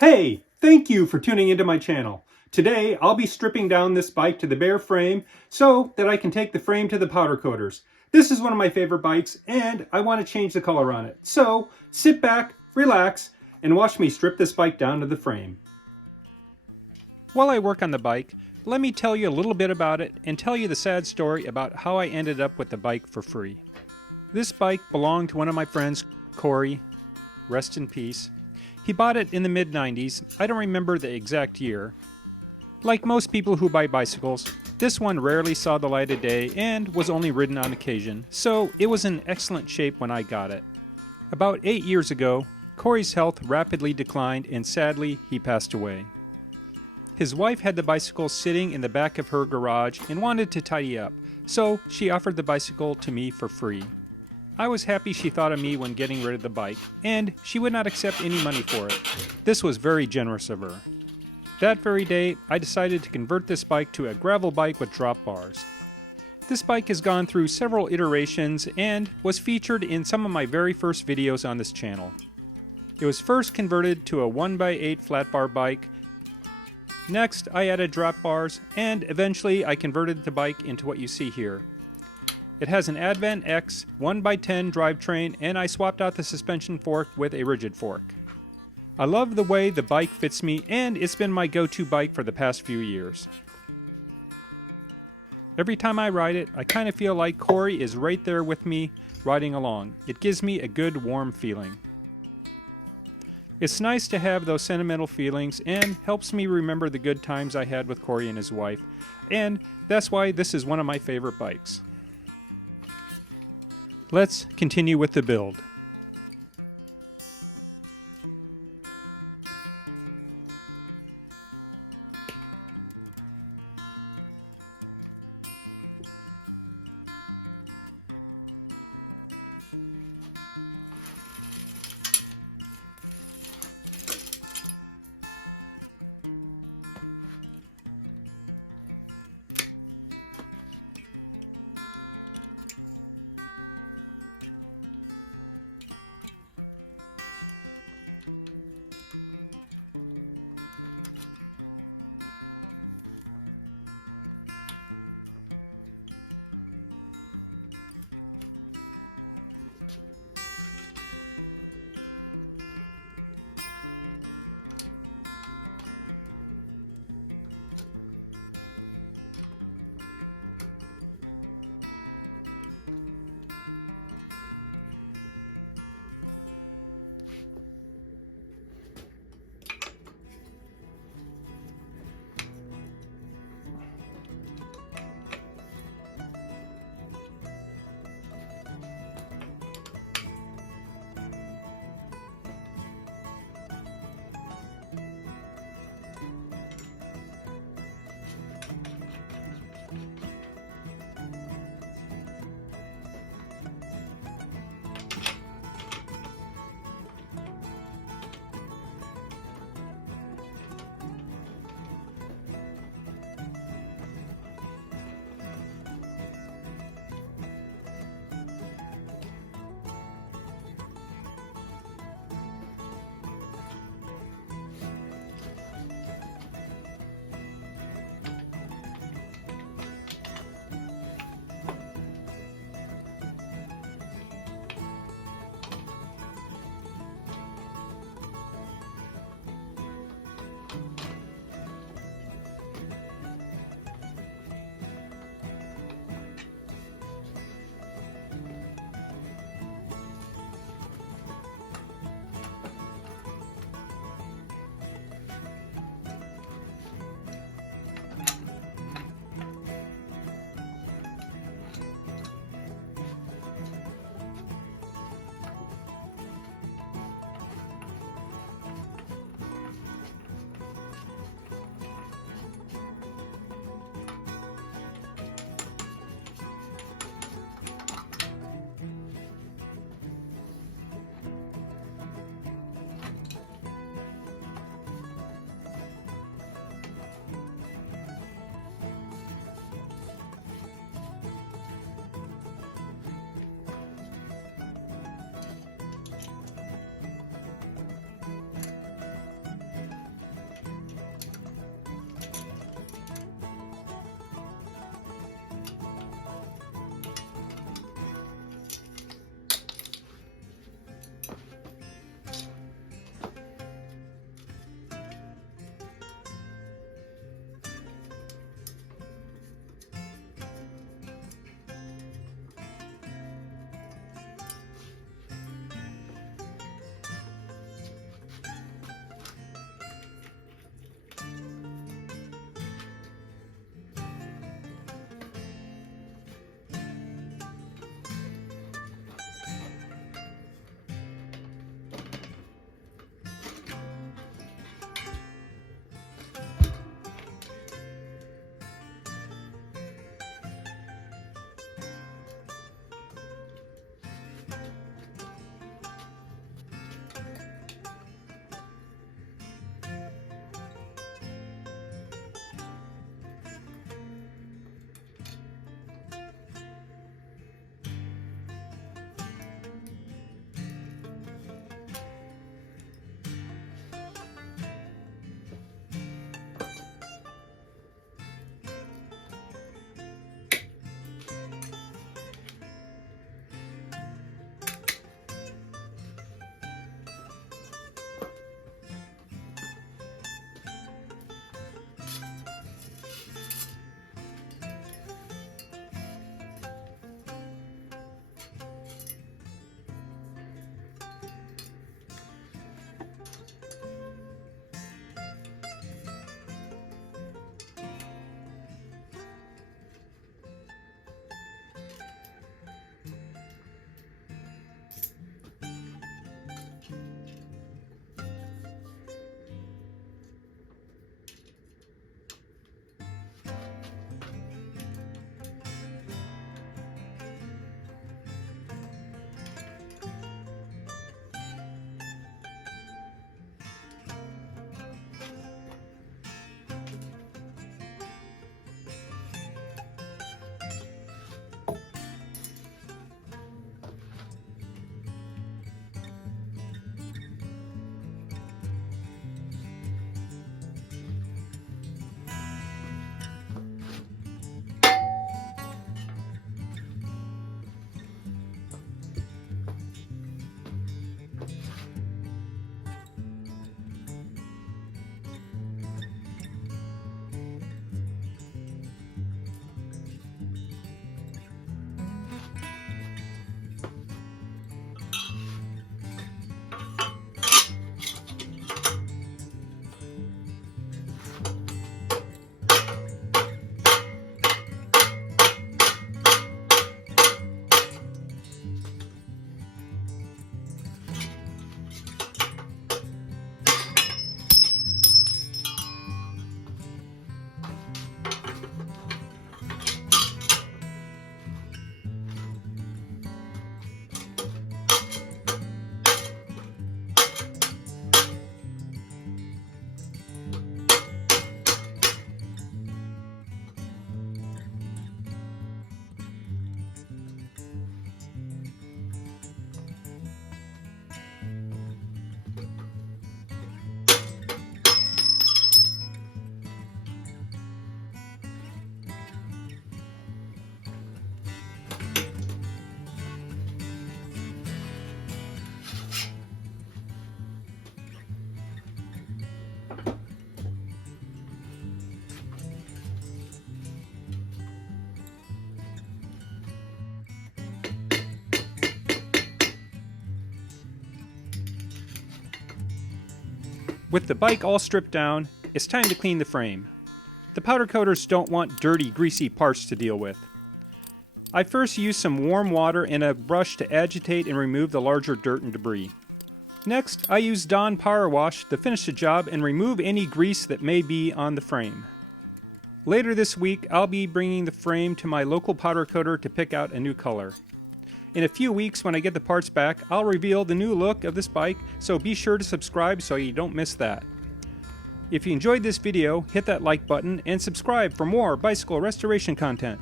Hey, thank you for tuning into my channel. Today, I'll be stripping down this bike to the bare frame so that I can take the frame to the powder coaters. This is one of my favorite bikes and I want to change the color on it. So, sit back, relax, and watch me strip this bike down to the frame. While I work on the bike, let me tell you a little bit about it and tell you the sad story about how I ended up with the bike for free. This bike belonged to one of my friends, Cory, rest in peace. He bought it in the mid-90s, I don't remember the exact year. Like most people who buy bicycles, this one rarely saw the light of day and was only ridden on occasion, so it was in excellent shape when I got it. About 8 years ago, Cory's health rapidly declined and sadly, he passed away. His wife had the bicycle sitting in the back of her garage and wanted to tidy up, so she offered the bicycle to me for free. I was happy she thought of me when getting rid of the bike, and she would not accept any money for it. This was very generous of her. That very day, I decided to convert this bike to a gravel bike with drop bars. This bike has gone through several iterations and was featured in some of my very first videos on this channel. It was first converted to a 1x8 flat bar bike. Next, I added drop bars, and eventually I converted the bike into what you see here. It has an Advent X 1x10 drivetrain, and I swapped out the suspension fork with a rigid fork. I love the way the bike fits me, and it's been my go-to bike for the past few years. Every time I ride it, I kind of feel like Cory is right there with me, riding along. It gives me a good, warm feeling. It's nice to have those sentimental feelings and helps me remember the good times I had with Cory and his wife, and that's why this is one of my favorite bikes. Let's continue with the build. With the bike all stripped down, it's time to clean the frame. The powder coaters don't want dirty, greasy parts to deal with. I first use some warm water and a brush to agitate and remove the larger dirt and debris. Next, I use Dawn Power Wash to finish the job and remove any grease that may be on the frame. Later this week, I'll be bringing the frame to my local powder coater to pick out a new color. In a few weeks, when I get the parts back, I'll reveal the new look of this bike, so be sure to subscribe so you don't miss that. If you enjoyed this video, hit that like button and subscribe for more bicycle restoration content.